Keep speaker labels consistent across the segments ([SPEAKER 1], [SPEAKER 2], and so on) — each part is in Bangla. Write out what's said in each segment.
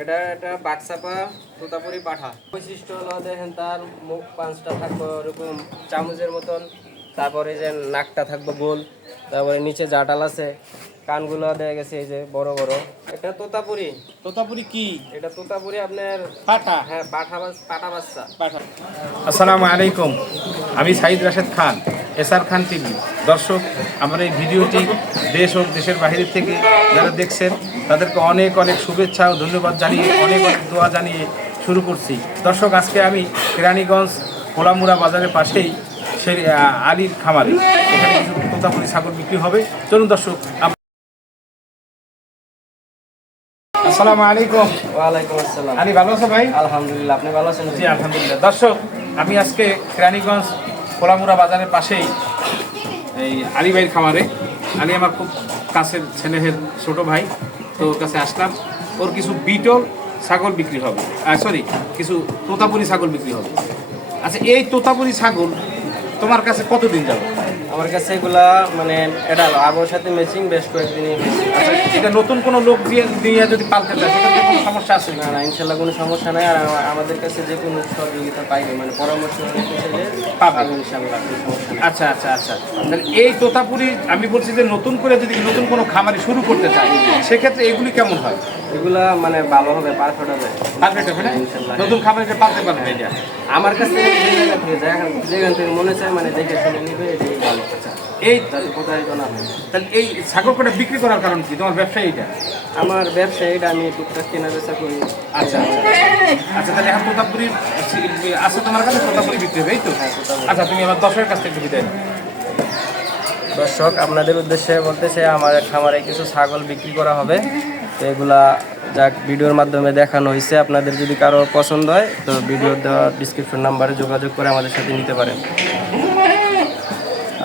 [SPEAKER 1] এটা এটা বাক্সাপা তোতাপুরি পাঠা। বৈশিষ্ট্য হলো দেখেন তার মুখ পাঁচটা থাকবে ওরকম চামচের মতন তারপরে যে নাকটা থাকবে গোল তারপরে নিচে জাটাল আছে কানগুলো দেখা গেছে এই যে বড় বড়। এটা তোতাপুরি।
[SPEAKER 2] তোতাপুরি কি?
[SPEAKER 1] এটা তোতাপুরি আপনার
[SPEAKER 2] পাঠা?
[SPEAKER 1] হ্যাঁ পাঠা পাঠা বাচ্চা।
[SPEAKER 2] পাঠা। আসসালামু আলাইকুম আমি সাইদ রাশেদ খান এসআর খান টিভি। দর্শক আমার এই ভিডিওটি দেশ ও দেশের বাইরে থেকে যারা দেখছেন তাদেরকে অনেক অনেক শুভেচ্ছা ও ধন্যবাদ জানিয়ে অনেক অনেক দোয়া জানিয়ে শুরু করছি। দর্শক আজকে আমি কেরানীগঞ্জ কোলামুড়া বাজারের পাশেই আহ, আলীর খামারে। এখানে কিছু তোতাপুরি ছাগল বিক্রি হবে। চলুন দর্শক আসসালামু আলাইকুম।
[SPEAKER 1] ওয়ালাইকুম আসসালাম।
[SPEAKER 2] আলী ভালো আছো ভাই?
[SPEAKER 1] আলহামদুলিল্লাহ আপনি ভালো আছেন?
[SPEAKER 2] জি আলহামদুলিল্লাহ। দর্শক আমি আজকে কেরানীগঞ্জ কোলামুড়া বাজারের পাশেই এই আলী ভাইয়ের খামারে। আলী আমার খুব কাছের ছেলেহের ছোট ভাই। তো ওর কাছে আসলাম। ওর কিছু বিটল ছাগল বিক্রি হবে। সরি কিছু তোতাপুরি ছাগল বিক্রি হবে। আচ্ছা এই তোতাপুরি ছাগল তোমার কাছে কতদিন যাবে?
[SPEAKER 1] আমার কাছে এগুলা মানে এটা আবহাওয়ার সাথে ম্যাচিং বেশ কয়েকদিন
[SPEAKER 2] আচ্ছা এটা নতুন কোনো লোক দিয়ে দিয়ে যদি পালতে চায় কোনো সমস্যা আছে?
[SPEAKER 1] না না ইনশাল্লাহ কোনো সমস্যা নাই। আর আমাদের কাছে যে কোনো সহযোগিতা পাইবে মানে পরামর্শ নিতে চাইলে
[SPEAKER 2] পাবে।
[SPEAKER 1] পাবে ইনশাল্লাহ
[SPEAKER 2] আচ্ছা আচ্ছা আচ্ছা। এই তোতাপুরি আমি বলছি যে নতুন করে যদি নতুন কোনো খামারি শুরু করতে চায় সেক্ষেত্রে এগুলি কেমন হয়?
[SPEAKER 1] এগুলা মানে ভালো হবে পারফেক্ট হবে।
[SPEAKER 2] পারফেক্ট হবে না। নতুন খামারিটা পালতে পারবে। এটা
[SPEAKER 1] আমার কাছে যেখান থেকে মনে চায় মানে দেখে শুনে নিবে এটাই ভালো।
[SPEAKER 2] এই
[SPEAKER 1] তাহলে প্রতারিত না
[SPEAKER 2] তাহলে এই ছাগল কটা বিক্রি করার কারণ কি? তোমার ব্যবসা এইটা?
[SPEAKER 1] আমার ব্যবসা এটা আমি টুকটাক কেনা বেচা করি।
[SPEAKER 2] আচ্ছা আচ্ছা। আচ্ছা তাহলে এখন তোতাপুরি আছে তোমার কাছে? তোতাপুরি বিক্রি হবে এই তো? আচ্ছা তুমি আমার দশের কাছ থেকে বিদায়
[SPEAKER 1] দর্শক আপনাদের উদ্দেশ্যে বলতেছে আমার খামারে কিছু ছাগল বিক্রি করা হবে। তো এগুলা যাক ভিডিওর মাধ্যমে দেখানো হয়েছে আপনাদের যদি কারও পছন্দ হয় তো ভিডিওর দেওয়া ডিসক্রিপশন নাম্বারে যোগাযোগ করে আমাদের সাথে নিতে পারেন।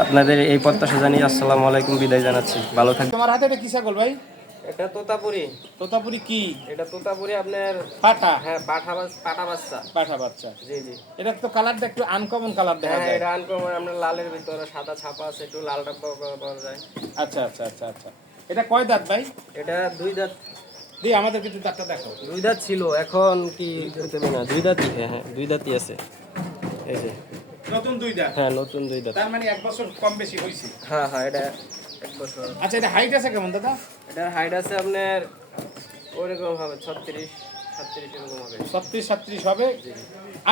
[SPEAKER 1] আপনাদের এই প্রত্যাশা জানিয়ে আসসালামু আলাইকুম বিদায় জানাচ্ছি। ভালো থাকবেন।
[SPEAKER 2] তোমার হাতে এটা কি ছাগল ভাই?
[SPEAKER 1] এটা তোতাপুরি।
[SPEAKER 2] তোতাপুরি কি?
[SPEAKER 1] এটা তোতাপুরি আপনার
[SPEAKER 2] পাঠা?
[SPEAKER 1] হ্যাঁ পাঠা বাস- পাঠা বাচ্চা।
[SPEAKER 2] পাঠা বাচ্চা।
[SPEAKER 1] জি জি।
[SPEAKER 2] এটা তো কালারটা একটু আনকমন কালার দেখা
[SPEAKER 1] হ্যাঁ
[SPEAKER 2] যায়।
[SPEAKER 1] এটা আনকমন আপনার লালের ভিতরে সাদা ছাপা আছে একটু লালটা পাওয়া পাওয়া যায়।
[SPEAKER 2] আচ্ছা আচ্ছা আচ্ছা আচ্ছা। এটা কয় দাঁত ভাই?
[SPEAKER 1] এটা দুই দাঁত।
[SPEAKER 2] দিয়ে আমাদের কিছু দাঁতটা দেখো।
[SPEAKER 1] দুই দাঁত ছিল এখন কি দুই দাঁতই হ্যাঁ হ্যাঁ দুই দাঁতই আছে। এই যে।
[SPEAKER 2] নতুন দুই দাঁত?
[SPEAKER 1] হ্যাঁ নতুন দুই দাঁত।
[SPEAKER 2] তার মানে এক বছর কম বেশি হয়েছে।
[SPEAKER 1] হ্যাঁ হ্যাঁ এটা এক বছর।
[SPEAKER 2] আচ্ছা এটা হাইট আছে কেমন দাদা?
[SPEAKER 1] এটার হাইট আছে আপনার ওইরকম হবে ছত্রিশ সাতত্রিশ এরকম হবে।
[SPEAKER 2] ছত্রিশ সাতত্রিশ হবে?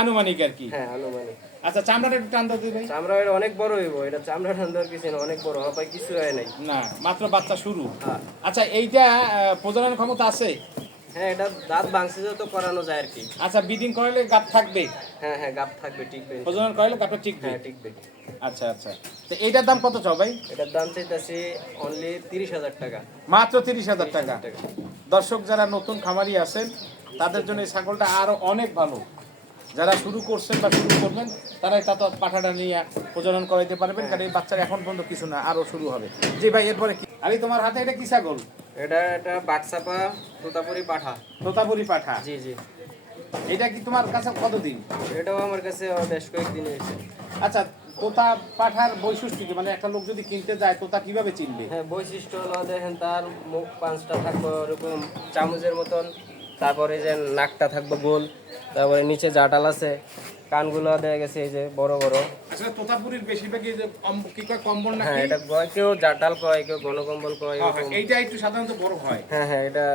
[SPEAKER 2] আনুমানিক আর কি?
[SPEAKER 1] হ্যাঁ আনুমানিক।
[SPEAKER 2] আচ্ছা চামড়াটা একটু টান দাও ভাই।
[SPEAKER 1] চামড়া এটা অনেক বড় হইব এটা চামড়া ঠান্ডার কিছু না অনেক বড় হবে কিছু হয় নাই।
[SPEAKER 2] না মাত্র বাচ্চা শুরু।
[SPEAKER 1] হ্যাঁ।
[SPEAKER 2] আচ্ছা এইটা প্রজনন ক্ষমতা আছে?
[SPEAKER 1] হ্যাঁ এটা দাঁত ভাঙছে তো করানো যায় আর কি।
[SPEAKER 2] আচ্ছা বিডিং করালে গাপ থাকবে?
[SPEAKER 1] হ্যাঁ হ্যাঁ গাপ থাকবে টিকবে।
[SPEAKER 2] প্রজনন করালে গাপটা টিকবে?
[SPEAKER 1] হ্যাঁ টিকবে।
[SPEAKER 2] আচ্ছা আচ্ছা। তো এইটার দাম কত চাও ভাই?
[SPEAKER 1] এটার দাম চাইতেছি অনলি তিরিশ হাজার টাকা।
[SPEAKER 2] মাত্র তিরিশ হাজার টাকা। দর্শক যারা নতুন খামারি আছেন তাদের জন্য এই ছাগলটা আরও অনেক ভালো। যারা শুরু করছেন বা শুরু করবেন তারাই তা তো পাঠাটা নিয়ে প্রজনন করাইতে পারবেন কারণ এই বাচ্চার এখন পর্যন্ত কিছু না আরও শুরু হবে। জি ভাই এরপরে কি? আরে তোমার হাতে এটা কি ছাগল?
[SPEAKER 1] এটা এটা বাক্সাপা তোতাপুরি পাঠা।
[SPEAKER 2] তোতাপুরি পাঠা?
[SPEAKER 1] জি জি।
[SPEAKER 2] এটা কি তোমার কাছে কতদিন?
[SPEAKER 1] এটাও আমার কাছে বেশ কয়েকদিন হয়েছে।
[SPEAKER 2] আচ্ছা তোতা পাঠার বৈশিষ্ট্য কি? মানে একটা লোক যদি কিনতে যায় তোতা কীভাবে চিনবে?
[SPEAKER 1] হ্যাঁ বৈশিষ্ট্য হলো দেখেন তার মুখ পাঁচটা থাকবে ওরকম চামচের মতন তারপরে যে নাকটা থাকবে গোল তারপরে নিচে জাটাল আছে কানগুলো দেখা গেছে এই যে বড় বড়।
[SPEAKER 2] আসলে তোতাপুরির বেশিরভাগই যে কি কয় কম্বল না
[SPEAKER 1] হ্যাঁ এটা কয় কেউ জাটাল কয় কেউ ঘনকম্বল কয়
[SPEAKER 2] এইটা একটু সাধারণত বড় হয়।
[SPEAKER 1] হ্যাঁ হ্যাঁ এটা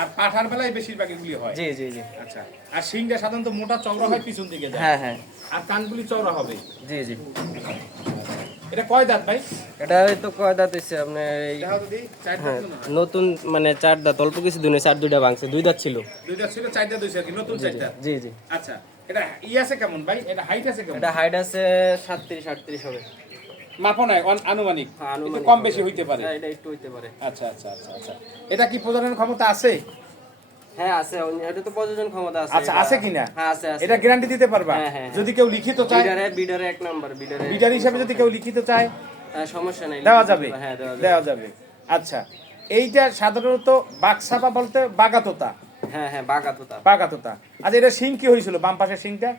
[SPEAKER 2] আর পাঠার বেলায় বেশিরভাগ এগুলি হয়।
[SPEAKER 1] জি জি জি।
[SPEAKER 2] আচ্ছা আর শিংটা সাধারণত মোটা চওড়া হয় পিছন দিকে যায়।
[SPEAKER 1] হ্যাঁ হ্যাঁ।
[SPEAKER 2] আর কানগুলি চওড়া হবে।
[SPEAKER 1] জি জি।
[SPEAKER 2] এটা কয় দাঁত ভাই?
[SPEAKER 1] এটা তো কয় দাঁত হইছে আপনার এই
[SPEAKER 2] দেখা যদি চার দাঁত
[SPEAKER 1] হ্যাঁ। নতুন মানে চার দাঁত অল্প কিছু দিনে চার দুইটা ভাঙছে দুই দাঁত ছিল।
[SPEAKER 2] দুই দাঁত ছিল চার দাঁত হয়েছে আর কি নতুন চার দাঁত
[SPEAKER 1] জি জি।
[SPEAKER 2] আচ্ছা এটা ই আছে কেমন ভাই? এটা হাইট আছে কেমন?
[SPEAKER 1] এটা হাইট আছে সাতত্রিশ আটত্রিশ হবে।
[SPEAKER 2] মাপো নাই আনুমানিক।
[SPEAKER 1] হ্যাঁ,
[SPEAKER 2] একটু কম বেশি হইতে পারে।
[SPEAKER 1] হ্যাঁ, এটা একটু হইতে পারে।
[SPEAKER 2] আচ্ছা আচ্ছা আচ্ছা আচ্ছা। এটা কি প্রজনন ক্ষমতা আছে?
[SPEAKER 1] হ্যাঁ আছে। এটা তো প্রযোজন ক্ষমতা আছে।
[SPEAKER 2] আচ্ছা আছে কিনা
[SPEAKER 1] হ্যাঁ আছে আছে।
[SPEAKER 2] এটা গ্যারান্টি দিতে পারবা?
[SPEAKER 1] হ্যাঁ,
[SPEAKER 2] যদি কেউ লিখিত চায়
[SPEAKER 1] বিডারে বিডারে এক নাম্বার বিডারে
[SPEAKER 2] বিডার হিসাবে যদি কেউ লিখিত চায়
[SPEAKER 1] সমস্যা নাই।
[SPEAKER 2] দেওয়া যাবে।
[SPEAKER 1] হ্যাঁ দেওয়া যাবে।
[SPEAKER 2] আচ্ছা এইটা সাধারণত বাক্সাপা বলতে বাগাতোতা।
[SPEAKER 1] হ্যাঁ হ্যাঁ বাঘা তো তা
[SPEAKER 2] বাগাতোতা আচ্ছা এটা শিং কি হয়েছিল? বাম পাশের শিংটা?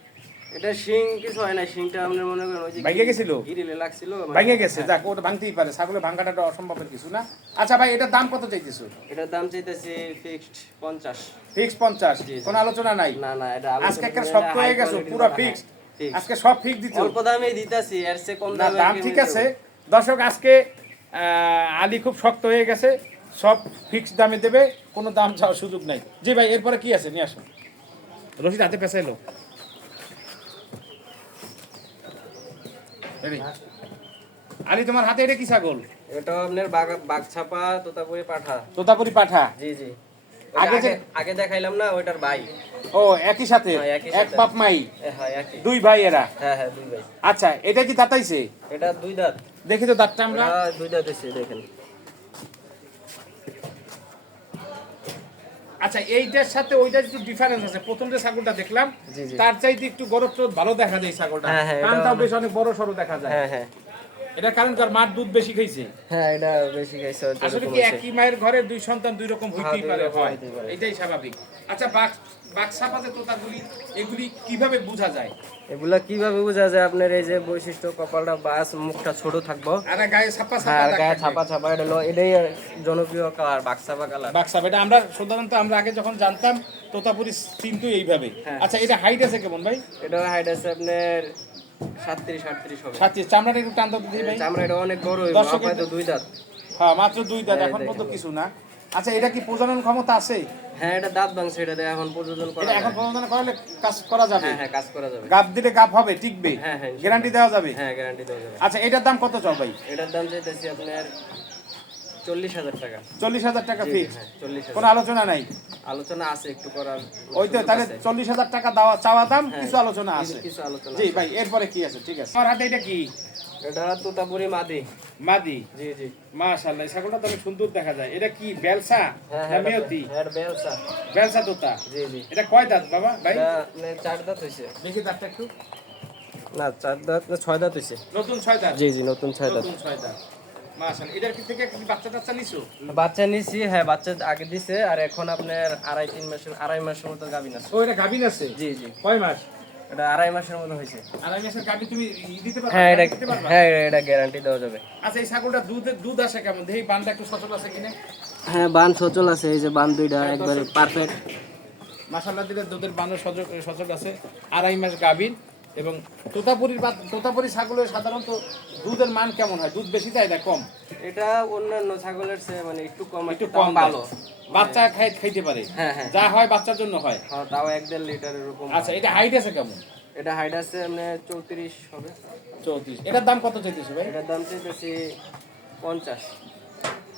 [SPEAKER 1] এটা শিং কিছু হয় না শিংটা মনে করেন ওই যে
[SPEAKER 2] ভাইঙ্গে গেছিল?
[SPEAKER 1] গিরিলে লাগছিল মানে-
[SPEAKER 2] গেছে যাক ওটা ভাঙতেই পারে ছাগলের ভাঙাটা তো অসম্ভবের কিছু না। আচ্ছা ভাই এটার দাম কত চাইতেছো?
[SPEAKER 1] এটার দাম চাইতেছি ফিক্সড পঞ্চাশ।
[SPEAKER 2] ফিক্স পঞ্চাশ?
[SPEAKER 1] জি, জি।
[SPEAKER 2] কোনো আলোচনা নাই?
[SPEAKER 1] না না এটা
[SPEAKER 2] আজকে একটা
[SPEAKER 1] আলোচনা
[SPEAKER 2] শক্ত হয়ে
[SPEAKER 1] high
[SPEAKER 2] গেছো
[SPEAKER 1] quality
[SPEAKER 2] পুরো
[SPEAKER 1] মাল,
[SPEAKER 2] ফিক্সড
[SPEAKER 1] হ্যাঁ, fixed।
[SPEAKER 2] আজকে সব ফিক্স দিচ্ছ
[SPEAKER 1] অল্প দামে দিতাছি এর চেয়ে কম
[SPEAKER 2] না
[SPEAKER 1] দামে
[SPEAKER 2] দাম ঠিক আছে। দর্শক আজকে আহ, আলী খুব শক্ত হয়ে গেছে। সব ফিক্সড দামে দেবে কোনো দাম চাওয়ার সুযোগ নাই। জি ভাই এরপরে কি আছে? নিয়ে আসো রশিদ হাতে পেঁচাইলো Ready? আলী তোমার হাতে এটা কি ছাগল?
[SPEAKER 1] এটা আপনার বাগ- বাগছাপা তোতাপুরি পাঠা।
[SPEAKER 2] তোতাপুরি পাঠা?
[SPEAKER 1] জি জি।
[SPEAKER 2] আগে
[SPEAKER 1] আগে
[SPEAKER 2] যে-
[SPEAKER 1] আগে দেখাইলাম না ওইটার ভাই।
[SPEAKER 2] ও একই সাথে?
[SPEAKER 1] হ্যাঁ, একই
[SPEAKER 2] এক। বাপ মাই?
[SPEAKER 1] হ্যাঁ একই।
[SPEAKER 2] দুই ভাই এরা?
[SPEAKER 1] হ্যাঁ হ্যাঁ দুই ভাই।
[SPEAKER 2] আচ্ছা এটা কি দাঁতাইছে
[SPEAKER 1] এটা দুই দাঁত।
[SPEAKER 2] দেখি তো দাঁতটা আমরা।
[SPEAKER 1] দুই দাঁত এসে দেখেন।
[SPEAKER 2] আচ্ছা এইটার সাথে ওইটার একটু ডিফারেন্স আছে। প্রথম যে ছাগলটা দেখলাম। তার চাইতে একটু গরম ভালো দেখা যায় ছাগলটা।
[SPEAKER 1] হ্যাঁ, হ্যাঁ,
[SPEAKER 2] কানটাও বেশ অনেক বড় সরো দেখা যায়।
[SPEAKER 1] হ্যাঁ হ্যাঁ।
[SPEAKER 2] এটা কারণ কার মার দুধ বেশি খাইছে?
[SPEAKER 1] হ্যাঁ এটা বেশি খাইছে
[SPEAKER 2] আসলে কি একই মায়ের ঘরে দুই সন্তান দুই রকম হইতেই পারে হয়। এটাই স্বাভাবিক। আচ্ছা বাক বাক্সাপাতে তোতাগুলি এগুলি কীভাবে বোঝা যায়?
[SPEAKER 1] এগুলা কীভাবে বোঝা যায়? আপনার এই যে বৈশিষ্ট্য কপালটা বাস মুখটা ছোট থাকব।
[SPEAKER 2] আর গায়ে ছাপা ছাপা
[SPEAKER 1] গায়ে ছাপা ছাপা এটা এটাই জনপ্রিয় কালার বাক্সাপা কালার।
[SPEAKER 2] বাক্সাপ এটা আমরা সাধারণত আমরা আগে যখন জানতাম তোতাপুরি কিন্তু এইভাবে।
[SPEAKER 1] হ্যাঁ।
[SPEAKER 2] আচ্ছা এটা হাইট আছে কেমন ভাই?
[SPEAKER 1] এটা হাইট আছে আপনার সাতত্রিশ আটত্রিশ হবে।
[SPEAKER 2] সাথে চামড়াটা একটু টান দাও ভাই।
[SPEAKER 1] চামড়া এটা অনেক বড় হইব দুই দাঁত।
[SPEAKER 2] হ্যাঁ মাত্র দুই দাঁত
[SPEAKER 1] হ্যাঁ,
[SPEAKER 2] এখন। কিছু না। আচ্ছা এটা কি প্রজনন ক্ষমতা আছে?
[SPEAKER 1] হ্যাঁ এটা দাঁত ভাঙছে এটা এখন প্রযোজন করা
[SPEAKER 2] এটা এখন। প্রজনন করালে কাজ করা যাবে?
[SPEAKER 1] হ্যাঁ হ্যাঁ কাজ করা যাবে।
[SPEAKER 2] গাপ দিলে গাপ হবে টিকবে?
[SPEAKER 1] হ্যাঁ, হ্যাঁ,
[SPEAKER 2] গ্যারান্টি দেওয়া যাবে?
[SPEAKER 1] হ্যাঁ গ্যারান্টি দেওয়া যাবে।
[SPEAKER 2] আচ্ছা এটার দাম কত চাও ভাই?
[SPEAKER 1] এটার দাম চাইতেছি আপনার চল্লিশ হাজার টাকা।
[SPEAKER 2] চল্লিশ হাজার টাকা ফিক্স
[SPEAKER 1] হ্যাঁ
[SPEAKER 2] কোনো আলোচনা নাই?
[SPEAKER 1] আলোচনা আছে একটু করার
[SPEAKER 2] ওই তো তাহলে চল্লিশ হাজার টাকা দেওয়া চাওয়া দাম
[SPEAKER 1] হ্যাঁ,
[SPEAKER 2] কিছু আলোচনা আছে।
[SPEAKER 1] কিছু আলোচনা
[SPEAKER 2] জি ভাই এরপরে কি আছে? ঠিক আছে। আমার হাতে এটা কি?
[SPEAKER 1] এটা তোতাপুরি মাদি।
[SPEAKER 2] মাদি?
[SPEAKER 1] জি জি।
[SPEAKER 2] মাশাআল্লাহ ছাগলটা তো সুন্দর দেখা যায়। এটা কি বেলসা
[SPEAKER 1] হ্যাঁ
[SPEAKER 2] না মেয়তি?
[SPEAKER 1] হ্যাঁ বেলসা।
[SPEAKER 2] বেলসা তোতা?
[SPEAKER 1] জি জি।
[SPEAKER 2] এটা কয় দাঁত বাবা ভাই?
[SPEAKER 1] চার দাঁত হয়েছে
[SPEAKER 2] দেখি দাঁতটা একটু।
[SPEAKER 1] না চার দাঁত না ছয় দাঁত হয়েছে
[SPEAKER 2] নতুন ছয় দাঁত?
[SPEAKER 1] জি জি নতুন ছয় দাঁত।
[SPEAKER 2] নতুন ছয় দাঁত। বাচ্চা নিছো?
[SPEAKER 1] হ্যাঁ বাচ্চা আগে দিছে আর এখন আপনার আড়াই তিন মাসের আড়াই মাসের মতো গাভিন আছে।
[SPEAKER 2] ও এটা গাভিন আছে?
[SPEAKER 1] জি জি।
[SPEAKER 2] কয় মাস?
[SPEAKER 1] এটা আড়াই মাসের মতো হয়েছে।
[SPEAKER 2] আড়াই মাসের গাভি তুমি দিতে পারবে
[SPEAKER 1] হ্যাঁ এটা হ্যাঁ এটা গ্যারান্টি দেওয়া যাবে।
[SPEAKER 2] আচ্ছা এই ছাগলটা দুধ দুধ আসে কেমন? দেখি বানটা একটু সচল আছে কিনা?
[SPEAKER 1] হ্যাঁ বান সচল আছে এই যে বান দুইটা একবারে পারফেক্ট
[SPEAKER 2] দিলে দুধের সচল সচল আছে। আড়াই মাস গাভীর এবং তোতাপুরির বা তোতাপুরি ছাগলের সাধারণত দুধের মান কেমন হয়? দুধ বেশি দেয় না কম?
[SPEAKER 1] এটা অন্যান্য ছাগলের চেয়ে মানে একটু কম
[SPEAKER 2] একটু কম
[SPEAKER 1] ভালো।
[SPEAKER 2] বাচ্চা খাই খাইতে পারে।
[SPEAKER 1] হ্যাঁ হ্যাঁ।
[SPEAKER 2] যা হয় বাচ্চার জন্য হয়।
[SPEAKER 1] হ্যাঁ, তাও এক দেড় লিটার এরকম
[SPEAKER 2] আচ্ছা এটা হাইট আছে কেমন?
[SPEAKER 1] এটা হাইট আছে আপনার চৌত্রিশ হবে।
[SPEAKER 2] চৌত্রিশ। এটার দাম কত চাইতেছে ভাই?
[SPEAKER 1] এটার দাম চাইতেছি পঞ্চাশ।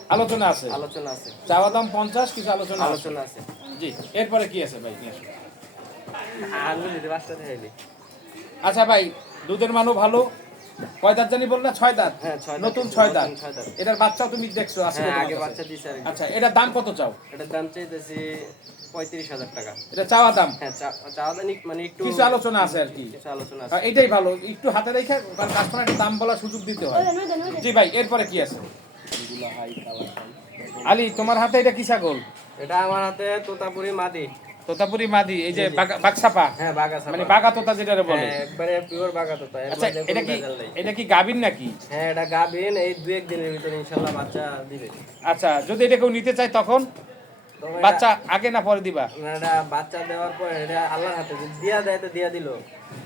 [SPEAKER 2] আলোচনা আছে?
[SPEAKER 1] আলোচনা আছে।
[SPEAKER 2] চাওয়া দাম পঞ্চাশ কিছু আলোচনা
[SPEAKER 1] আলোচনা আছে।
[SPEAKER 2] জি এরপরে কি আছে ভাই? নিয়ে আসুন।
[SPEAKER 1] আলু দিদি বাচ্চা দেখাইলি
[SPEAKER 2] আচ্ছা ভাই দুধের মানও ভালো। কয় দাঁত জানি বললা? ছয় দাঁত?
[SPEAKER 1] হ্যাঁ ছয়
[SPEAKER 2] নতুন ছয় দাঁত।
[SPEAKER 1] ছয় দাঁত।
[SPEAKER 2] এটার বাচ্চা তুমি দেখছ
[SPEAKER 1] হ্যাঁ আগে বাচ্চা দিছে
[SPEAKER 2] আচ্ছা এটার দাম কত চাও?
[SPEAKER 1] এটার দাম চাইতেছি পঁয়ত্রিশ হাজার টাকা।
[SPEAKER 2] এটা চাওয়া দাম?
[SPEAKER 1] হ্যাঁ চা- চাওয়া দাম মানে একটু
[SPEAKER 2] কিছু আলোচনা আছে আর কি।
[SPEAKER 1] কিছু আলোচনা আছে।
[SPEAKER 2] এটাই ভালো একটু হাতে রেখে কারণ কাস্টমার একটা দাম বলার সুযোগ দিতে হয়। জি ভাই এরপরে কি আছে? আলী তোমার হাতে এটা কি ছাগল?
[SPEAKER 1] এটা আমার হাতে তোতাপুরি মাদি।
[SPEAKER 2] তোতাপুরি মাদি এই যে বাগা- বাগসাপা।
[SPEAKER 1] হ্যাঁ বাগা
[SPEAKER 2] মানে বাগা তোতা যেটা বলে।
[SPEAKER 1] হ্যাঁ একবারে পিওর বাগা তোতা
[SPEAKER 2] আচ্ছা এটা কি এটা কি গাবিন নাকি?
[SPEAKER 1] হ্যাঁ এটা গাবিন এই দু এক দিনের ভিতরে ইনশাল্লাহ বাচ্চা দিবে।
[SPEAKER 2] আচ্ছা যদি এটা কেউ নিতে চায় তখন? বাচ্চা আগে না পরে দিবা?
[SPEAKER 1] মানে এটা বাচ্চা দেওয়ার পরে এটা আল্লাহর হাতে যদি দিয়া দেয় তো দিয়া দিল।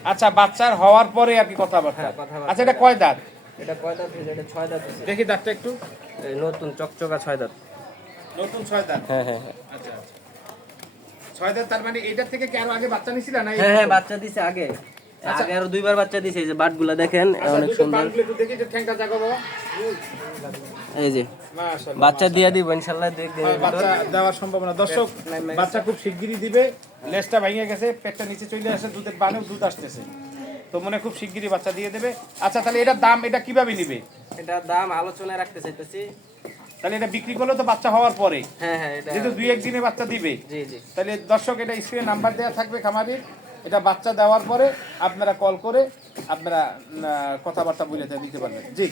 [SPEAKER 2] আচ্ছা বাচ্চার হওয়ার পরে আর কি
[SPEAKER 1] হ্যাঁ, কথাবার্তা।
[SPEAKER 2] আচ্ছা এটা কয় দাঁত?
[SPEAKER 1] এটা কয় দাঁত এটা ছয় দাঁত
[SPEAKER 2] দেখি দাঁতটা একটু।
[SPEAKER 1] নতুন চকচকা ছয় দাঁত।
[SPEAKER 2] নতুন ছয় দাঁত?
[SPEAKER 1] হ্যাঁ হ্যাঁ হ্যাঁ।
[SPEAKER 2] আচ্ছা আচ্ছা। ছয় দাঁত তার মানে এটার থেকে কি আরও আগে বাচ্চা নিছিলা না
[SPEAKER 1] হ্যাঁ হ্যাঁ বাচ্চা দিছে আগে। আগে আরও দুইবার বাচ্চা দিছে এই যে বাটগুলা দেখেন অনেক সুন্দর।
[SPEAKER 2] বানগুলো একটু দেখি যে ঠ্যাংটা জাগো বাবা।
[SPEAKER 1] এই যে বাচ্চা দিয়ে দিব ইনশাল্লাহ দু এক
[SPEAKER 2] বাচ্চা দেওয়ার সম্ভাবনা। দর্শক
[SPEAKER 1] নাই, নাই।
[SPEAKER 2] বাচ্চা খুব শিগগিরই দিবে। লেজটা ভেঙে গেছে পেটটা নিচে চলে আসে দুধের বানেও দুধ আসতেছে। তো মনে খুব শিগগিরই বাচ্চা দিয়ে দেবে। আচ্ছা তাহলে এটার দাম এটা কীভাবে নিবে?
[SPEAKER 1] এটার দাম আলোচনায় রাখতে চাইতেছি।
[SPEAKER 2] তাহলে এটা বিক্রি করলে তো বাচ্চা হওয়ার পরে।
[SPEAKER 1] হ্যাঁ হ্যাঁ এটা
[SPEAKER 2] যেহেতু দুই একদিনে বাচ্চা দিবে। তাহলে দর্শক এটা স্ক্রিনে নাম্বার দেওয়া থাকবে খামারির এটা বাচ্চা দেওয়ার পরে আপনারা কল করে আপনারা কথাবার্তা বলে দিতে পারবেন। জি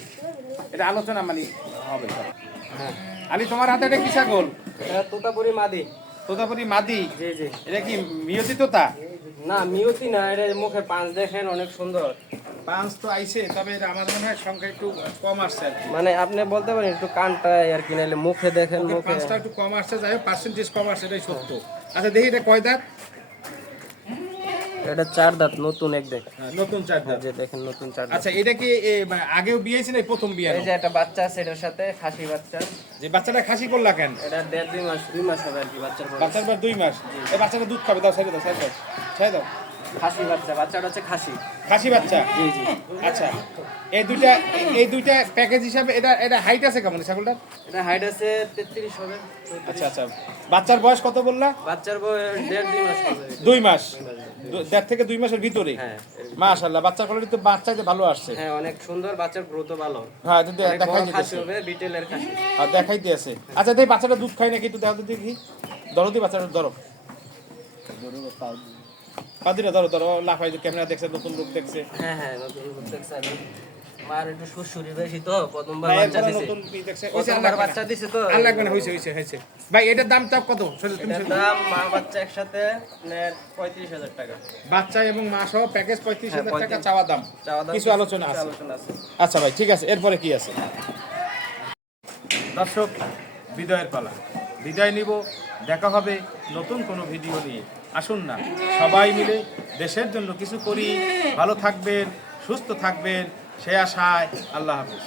[SPEAKER 2] এটা আলোচনা মানে হবে।
[SPEAKER 1] হ্যাঁ।
[SPEAKER 2] আলি তোমার হাতে এটা কি ছাগল?
[SPEAKER 1] তোতাপুরি মাদি।
[SPEAKER 2] তোতাপুরি মাদি? এটা কি মিয়তি তোতা?
[SPEAKER 1] না না এটা মুখে পাঁচ দেখেন অনেক সুন্দর।
[SPEAKER 2] পাঁচ তো আইছে তবে আমার মনে হয় সংখ্যা একটু কম আসছে
[SPEAKER 1] মানে আপনি বলতে পারেন একটু আর কি নাইলে মুখে দেখেন মুখে।
[SPEAKER 2] পাঁচটা একটু কম আসছে যাই পার্সেন্টেজ কম আসছে এটাই সত্য। আচ্ছা দেখি এটা কয় দাঁত?
[SPEAKER 1] এটা চার দাঁত নতুন এক দেখ।
[SPEAKER 2] হ্যাঁ, নতুন চার দাঁত।
[SPEAKER 1] যে দেখেন নতুন চার দাঁত।
[SPEAKER 2] আচ্ছা এটা কি মানে আগেও বিয়েছে না এই প্রথম বিয়ে
[SPEAKER 1] এই যে একটা বাচ্চা আছে এটার সাথে খাসি বাচ্চা।
[SPEAKER 2] যে বাচ্চাটা খাসি করলা কেন?
[SPEAKER 1] এটা দেড় দুই মাস দুই মাস হবে আর কি বাচ্চার
[SPEAKER 2] বাচ্চার দুই মাস। এই বাচ্চাটা দুধ খাবে দাও দাও। ছেড়ে দাও
[SPEAKER 1] খাসি বাচ্চা বাচ্চাটা হচ্ছে খাসি।
[SPEAKER 2] খাসি বাচ্চা?
[SPEAKER 1] জি জি।
[SPEAKER 2] আচ্ছা। এই দুইটা এই দুইটা প্যাকেজ হিসাবে এটা এটা হাইট আছে কেমন ছাগলটার?
[SPEAKER 1] এটা হাইট আছে তেত্রিশ হবে।
[SPEAKER 2] আচ্ছা আচ্ছা। বাচ্চার বয়স কত বললা?
[SPEAKER 1] বাচ্চার বয়স দেড় দুই মাস
[SPEAKER 2] দুই মাস? দেড় থেকে দুই মাসের ভিতরে?
[SPEAKER 1] হ্যাঁ
[SPEAKER 2] মাশাল্লাহ বাচ্চার কোয়ালিটি তো বাচ্চাইতে ভালো আসছে।
[SPEAKER 1] হ্যাঁ অনেক সুন্দর বাচ্চার গ্রোথ ভালো।
[SPEAKER 2] হ্যাঁ এটা দেখাই দিতেছে
[SPEAKER 1] হবে বিটেলের খাসি।
[SPEAKER 2] আর দেখাইতে আছে। আচ্ছা দেখি বাচ্চাটা দুধ খাই নাকি একটু দেখো তো দেখি। ধরো দি বাচ্চাটা ধরো। পাদিরা ধরো ধরো লাফাই ক্যামেরা দেখছে নতুন লোক দেখছে।
[SPEAKER 1] হ্যাঁ হ্যাঁ নতুন লোক দেখছে আমি। মার একটু সুসুরি বেশি তো প্রথমবার বাচ্চা দিছে।
[SPEAKER 2] নতুন কি দেখছে।
[SPEAKER 1] প্রথমবার বাচ্চা দিছে তো।
[SPEAKER 2] আর লাগবে না হয়েছে হয়েছে হয়েছে। ভাই এটার দাম চাপ কত? তুমি
[SPEAKER 1] দাম মা বাচ্চা একসাথে আপনার পঁয়ত্রিশ হাজার টাকা।
[SPEAKER 2] বাচ্চা এবং মা সহ প্যাকেজ পঁয়ত্রিশ
[SPEAKER 1] হ্যাঁ,
[SPEAKER 2] হাজার টাকা চাওয়া দাম।
[SPEAKER 1] চাওয়া দাম
[SPEAKER 2] কিছু আলোচনা আছে?
[SPEAKER 1] আলোচনা আছে।
[SPEAKER 2] আচ্ছা ভাই ঠিক আছে এরপরে কি আছে? দর্শক বিদায়ের পালা। বিদায় নিব দেখা হবে নতুন কোনো ভিডিও নিয়ে। আসুন না। সবাই মিলে দেশের জন্য কিছু করি। ভালো থাকবেন, সুস্থ থাকবেন। সে আশায় আল্লাহ হাফিজ।